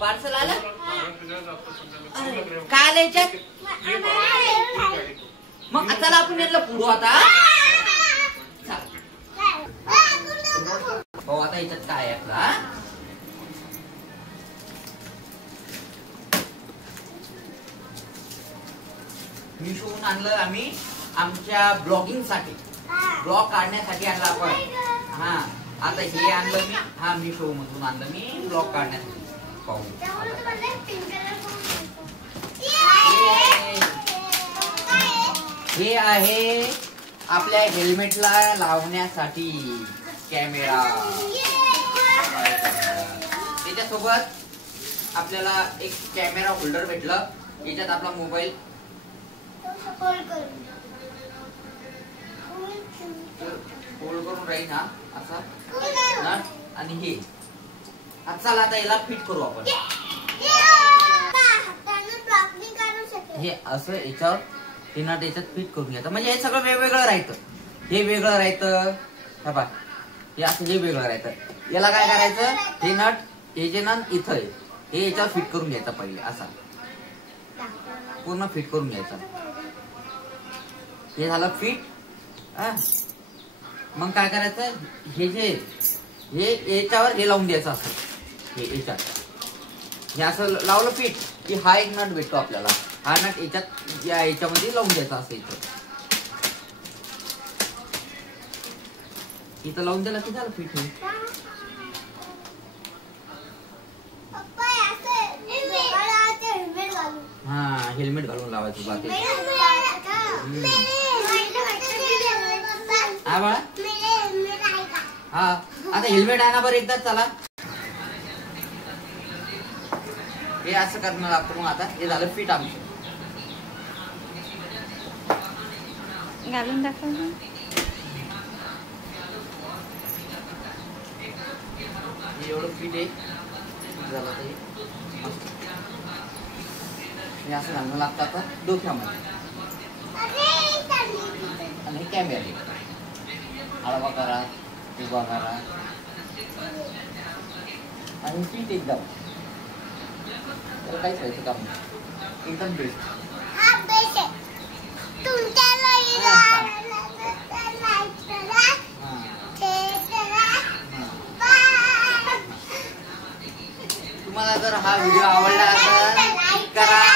Parcel आलं काय आलं याच्यात? मग चला आपण यातला पुढू आता. हो आता याच्यात काय आहे आपला मिशोहून आणलं आम्ही आमच्या ब्लॉगिंग साठी, ब्लॉग काढण्यासाठी आणलं आपण. हा आता हे आणलं मी, हा मिशो मधून आणलं मी ब्लॉग काढण्यासाठी. पाहू हे आहे आपल्या हेल्मेटला लावण्यासाठी कॅमेरा. त्याच्यासोबत आपल्याला एक कॅमेरा होल्डर भेटलं. याच्यात आपला मोबाईल फोल्ड करून राहील ना असा. आणि हे चला आता याला फिट करू आपण. हे असं याच्यावर हे नट याच्यात फिट करून घ्यायचं. म्हणजे हे सगळं वेगवेगळं राहतं. हे वेगळं राहतं, हे असं हे वेगळं राहतं. याला काय करायचं, हे नट हे जे नट इथं आहे हे याच्यावर फिट करून घ्यायचं. पहिले असा पूर्ण फिट करून घ्यायचा. हे झालं फिट. मग काय करायचं, हे जे हे याच्यावर हे लावून द्यायचं असं. हे याच्यात हे असं लावलं फिट की हा एक नट भेटतो आपल्याला. हा नट याच्यात याच्यामध्ये लावून द्यायचा असं. इथं लावून दिला की झालं फिट. हा हेल्मेट घालून लावायचं बाकी. हा बाळा हा आता हेल्मेट आणा बरं एकदा. चला हे असं करणं लागतं. मग आता हे झालं फिट आमचं. घालून दाखव. एवढं फिट आहे झालं. हे असं घालणं लागतं आता डोक्यामध्ये. आणि कॅमेरा आडवा करा, उभा करा आणि फिट एकदम. काहीच व्हायचं काम नाही, एकदम बेस्ट. तुम्हाला जर हा व्हिडिओ आवडला तर लाईक करा.